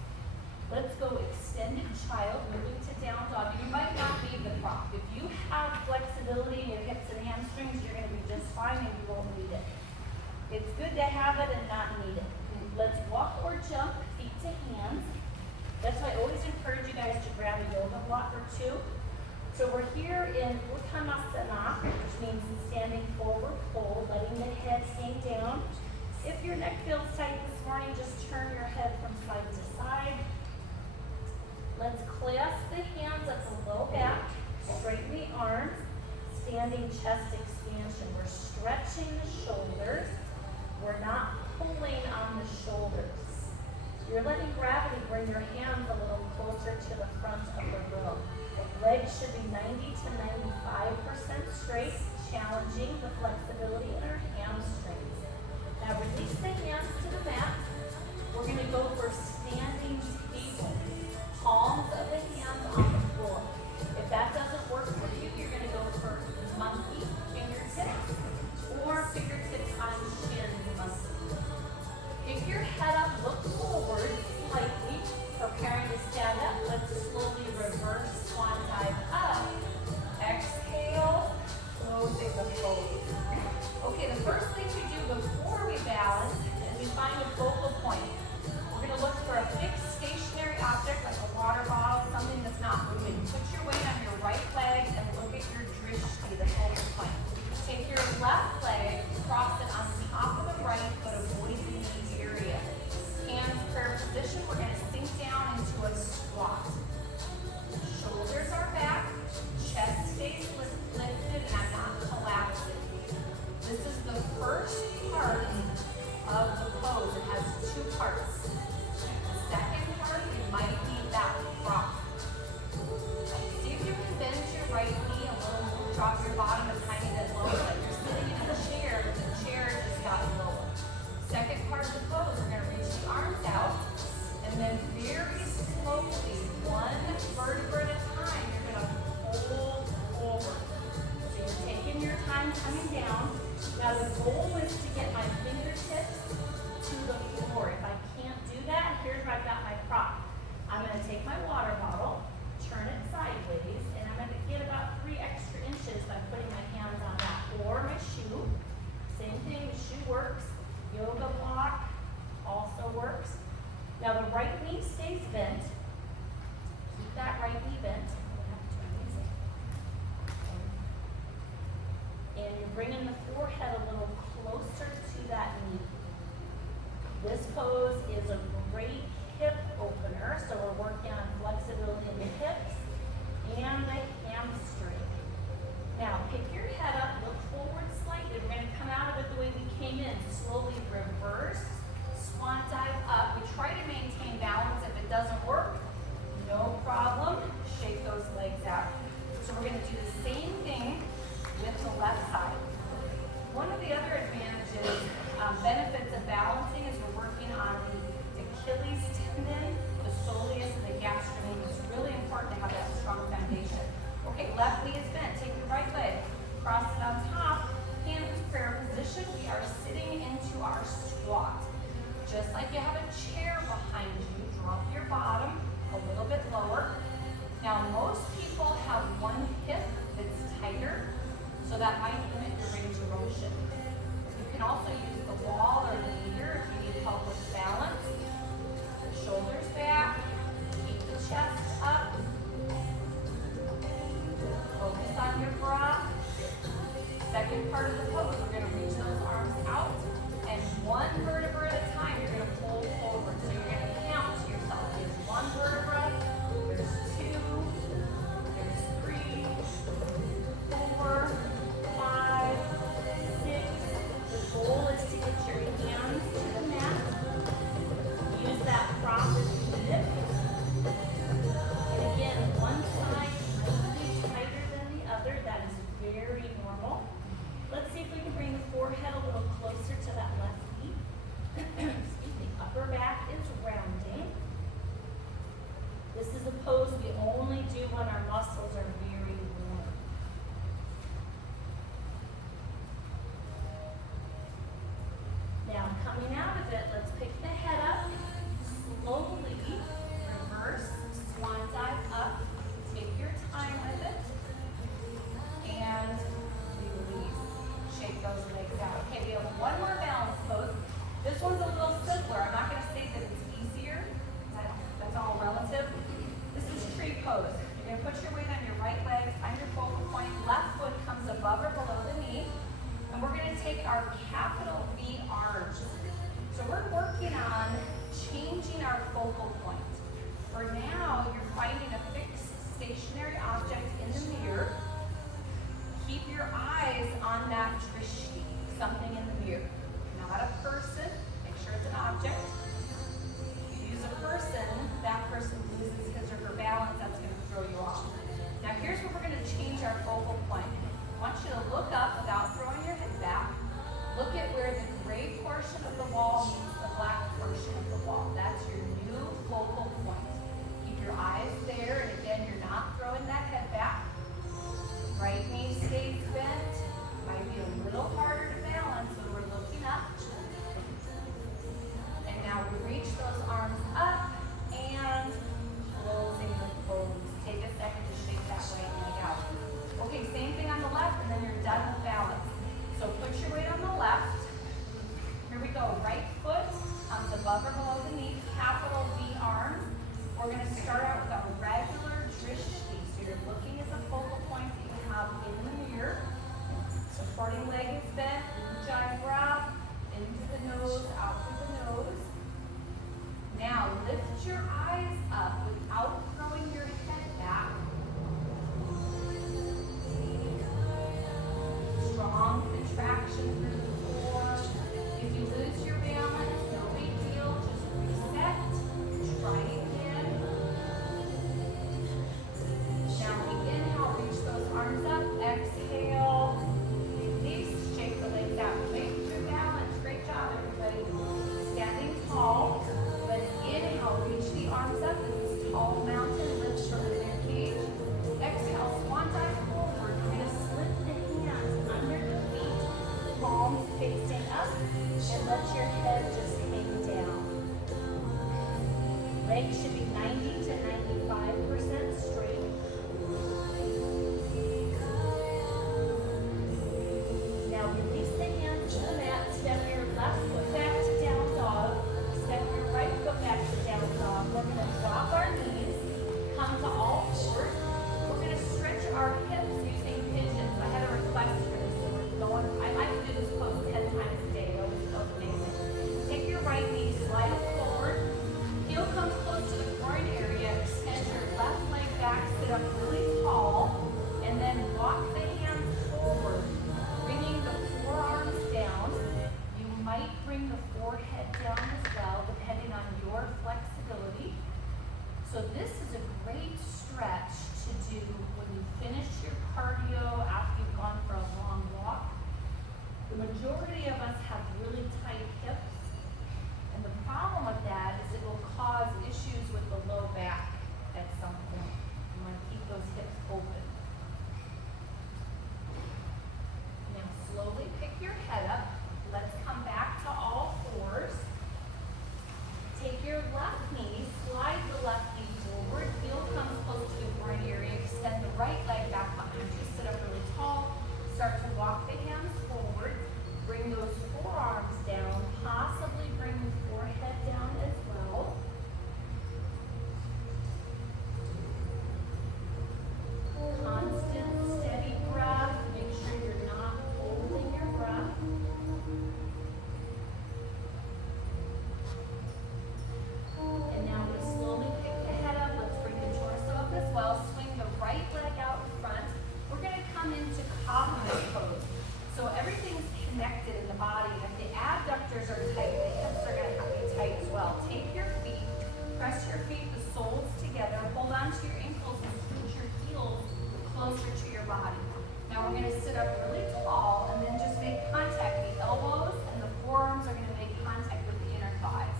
Let's go extended child, moving to down dog. You might not need the prop. If you have flexibility in your hips and hamstrings, you're going to be just fine and you won't need it. It's good to have it and not need it. Let's walk or jump, feet to hands. That's why I always encourage you guys to grab a yoga block or two. So we're here in Uttanasana, which means standing forward fold, letting the head hang down. If your neck feels tight this morning, just turn your head from side to side. Let's clasp the hands at the low back, straighten the arms, standing chest expansion. We're stretching the shoulders. We're not pulling on the shoulders. You're letting gravity bring your hands a little closer to the front of the room. Legs should be 90 to 95% straight, challenging the flexibility in our hamstrings. Now release the hands to the mat. We're going to go for standing table. Palms of the hands on the floor. If that doesn't work for you, you're going to go for monkey fingertips or fingertips on shin monkey. Pick your head up, look forward slightly, preparing to stand up. Let's slowly reverse swan dive up. Exhale, closing the pose. Okay, the first thing we do before bottom a tiny bit lower. Like you're sitting in a chair, but the chair just got lower. Second part of the pose, we're going to reach the arms out, and then very slowly, one vertebra at a time, you're going to fold forward. So you're taking your time coming down. Now the goal is to get my fingertips to the floor. If I can't do that, here's where I've got my prop. I'm going to take my water bottle, turn it sideways, and I'm going to get about 3 extra inches by putting my hands on that. Or my shoe. Same thing, the shoe works. Yoga block also works. Now the right knee stays bent. Keep that right knee bent. And you're bringing the forehead a little closer to that knee. This pose is a great hip opener, so we're working on flexibility in the hips and the hamstring. Now pick your head up, look forward slightly. We're going to come out of it the way we came in. Slowly reverse, swan dive up. We try to maintain balance. If it doesn't work, no problem. Shake those legs out. So we're going to do the same thing with the left side. One of the other advantages, benefits of balancing is we're working on the Achilles tendon, the soleus, and the gastrocnemius. It's really important to have that strong foundation. Okay, left knee is bent. Take your right leg, cross it on top, hands prayer position. We are sitting into our squat. Just like you have a chair behind you, drop your bottom a little bit lower. Now, most people have one hip that's tighter, so that might limit your range of motion. You can also use the wall or the mirror if you need help with balance. Shoulders back, keep the chest up. Focus on your breath. Second part of the pose, we're going to reach those arms out, and one vertebra at a time, you're going to fold forward. So you're going to count to yourself. There's one vertebra, there's 2, there's 3, 4, 5, 6. The goal is to get your hands to the mat. Use that prop as you need it. And again, one side really tighter than the other. That is very normal. Let's see if we can bring the forehead a little closer to that left knee. Excuse me. Upper back is rounding. This is a pose we only do when our muscles are very warm. Now, coming out of it, let's pick the head up. Slowly reverse, swan dive up. Take your time with it. And release. Shake those legs out. Okay, we have one more balance pose. This one's a little simpler. I'm not going to say that it's easier. That's all relative. This is tree pose. You're going to put your weight on your right leg, find your focal point. Left foot comes above or below the knee. And we're going to take our capital V arms. So we're working on changing our focal point. For now, you're finding a fixed stationary object in the mirror. Keep your eyes on that drishti, something in the mirror. Not a person, make sure it's an object. If you use a person, that person loses his or her balance, that's going to throw you off. Now here's where we're going to change our focal point. I want you to look up without throwing your head back. Look at where the gray portion of the wall meets the black portion of the wall. That's your new focal point. Keep your eyes there, and again, you're not throwing that head back. Right knee stays bent. Might be a little harder to balance when we're looking up. And now we reach those arms up and closing the pose. Take a second to shake that right leg out. Okay, same thing on the left, and then you're done with balance. So put your weight on the left. Here we go. Right foot comes above or below the knee. Capital V arms. We're going to start out with a regular drishti. So you're looking at the focal point that you have in the mirror. Supporting leg is bent. Ujjayi breath. Into the nose, out through the nose. Now lift your eyes up without throwing your head back. Strong contraction through the core. If you lose your balance, no big deal. Just reset. Try again. Now inhale, reach those arms up. Exhale. And let your head just hang down. Legs should be 90 to 95% straight. Now release the hands to the mat. Step your left foot back to down dog. Step your right foot back to down dog. We're going to drop our knees. Come to all fours. We're going to stretch our hips using pigeons. I had a request for this, so we're going. I like to do this pose 10 times a day. It always feels amazing. Take your right knee, slide it forward. Heel comes close to the groin area. Extend your left leg back, sit up really tall, and then walk the hands forward, bringing the forearms down. You might bring the forehead down as well, depending on your flexibility. So this is a great stretch to do when you finish your cardio after you've gone for a long walk. The majority of us have really tight hips, and the problem with that is it will cause issues with the low back at some point. You want to keep those hips open. Now slowly pick your head up. Let's come back to all fours. Take your left knee, slide the left knee forward. Heel comes close to the groin area. Extend the right leg back behind you. Sit up really tall. Start to walk the hands forward. Bring those forearms down. Possibly bring the forehead down as well. Constant, steady breath. Make sure you're not holding your breath. And now we slowly pick the head up. Let's bring the torso up as well. Swing the right leg out in front. We're going to come into cowboy pose. So everything's connected in the body. If the abductors are tight, the hips are going to have to be tight as well. Take your feet, press your feet, the soles together. Hold on to your ankles and scoot your heels closer to your body. Now we're going to sit up really tall and then just make contact. The elbows and the forearms are going to make contact with the inner thighs.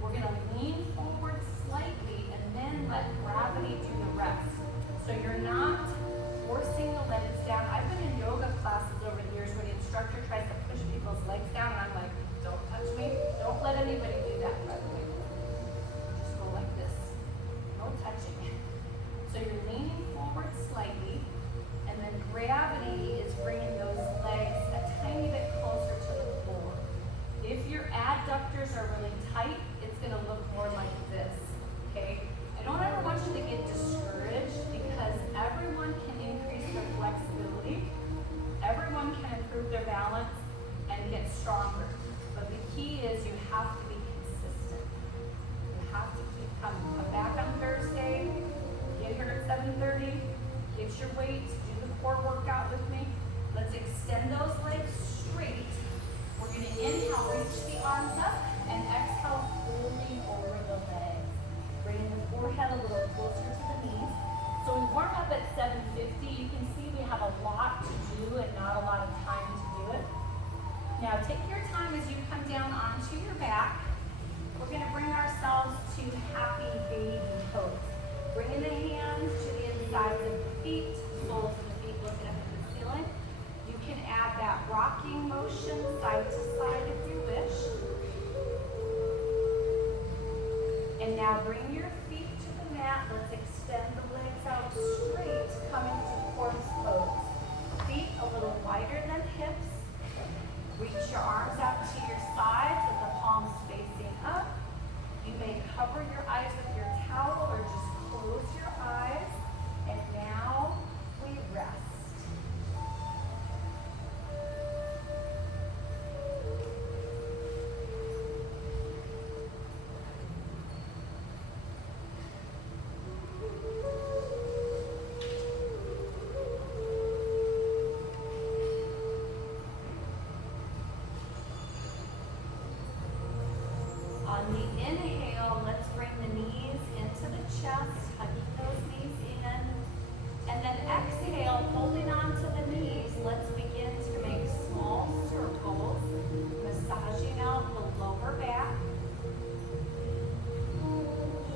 We're going to lean forward slightly and then let gravity do the rest. So you're not forcing the legs down. I've been in yoga classes over the years where the instructor tries to push people's legs down and I'm like, don't touch me. Don't let anybody do that, by the way. Just go like this. No touching. So you're leaning forward slightly and then gravity is bringing those legs a tiny bit closer to the floor. If your adductors are really tight, it's going to look more like this, okay? I don't ever want you to get discouraged because everyone can increase their flexibility. Everyone can improve their balance and get stronger. But the key is you have to be consistent. You have to keep coming. Come back on Thursday, get here at 7:30, get your weights, do the core workout with me. Let's extend those legs straight. We're going to inhale, reach the arms up, and exhale, folding over the legs. Bringing the forehead a little closer to the knees. So we warm up at 7:50. You can see we have a lot to do and not a lot of time to do it. Now take your time as you come down onto your back. We're going to bring ourselves to happy baby pose. Bringing the hands to the insides of the feet, soles of the feet looking up at the ceiling. You can add that rocking motion side to side if you wish. And now bring your feet to the mat. Let's extend the legs out straight, coming to corpse pose. Feet a little wider than hips. Reach your arms out to your sides with the palms facing up. You may cover your eyes with your towel or just close your eyes. And now we rest. On the inhale, let's bring the knees into the chest, hugging those knees in. And then exhale, holding on to the knees, let's begin to make small circles, massaging out the lower back.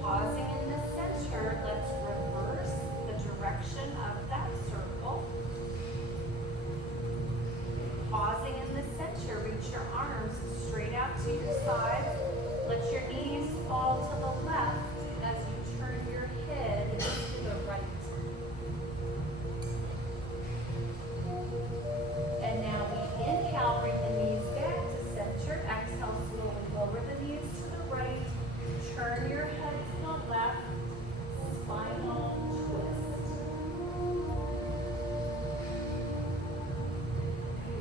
Pausing in the center, let's reverse the direction of that circle. Pausing in the center, reach your arms straight back to your side. Let your knees fall to the left as you turn your head to the right. And now we inhale, bring the knees back to center. Exhale, slowly lower the knees to the right. Turn your head to the left. Spinal twist.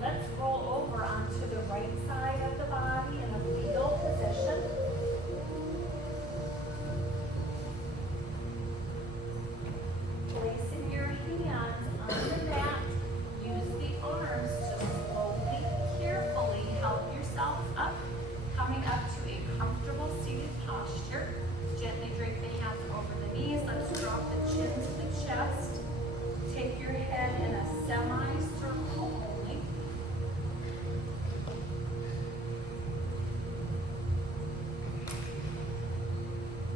Let's roll over onto the right side of the body in a fetal position. Placing your hands on the mat, use the arms to slowly, carefully help yourself up, coming up to a comfortable seated posture. Gently drape the hands over the knees. Let's drop the chin to the chest. Take your head in a semicircle only.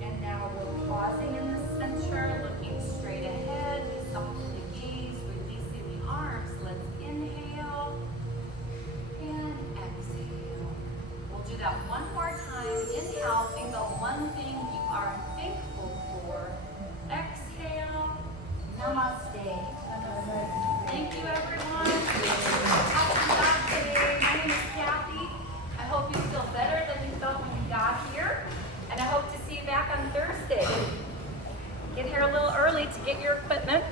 And now we're pausing in the center, looking straight ahead. We soften the gaze, releasing the arms. Let's inhale and exhale. We'll do that one more time. Inhale, think of one thing you are thankful for. Exhale, namaste. Thank you, everyone. Happy job today. My name is Kathy. I hope you feel better than you felt when you got here. And I hope to see you back on Thursday. Get here a little early to get your equipment.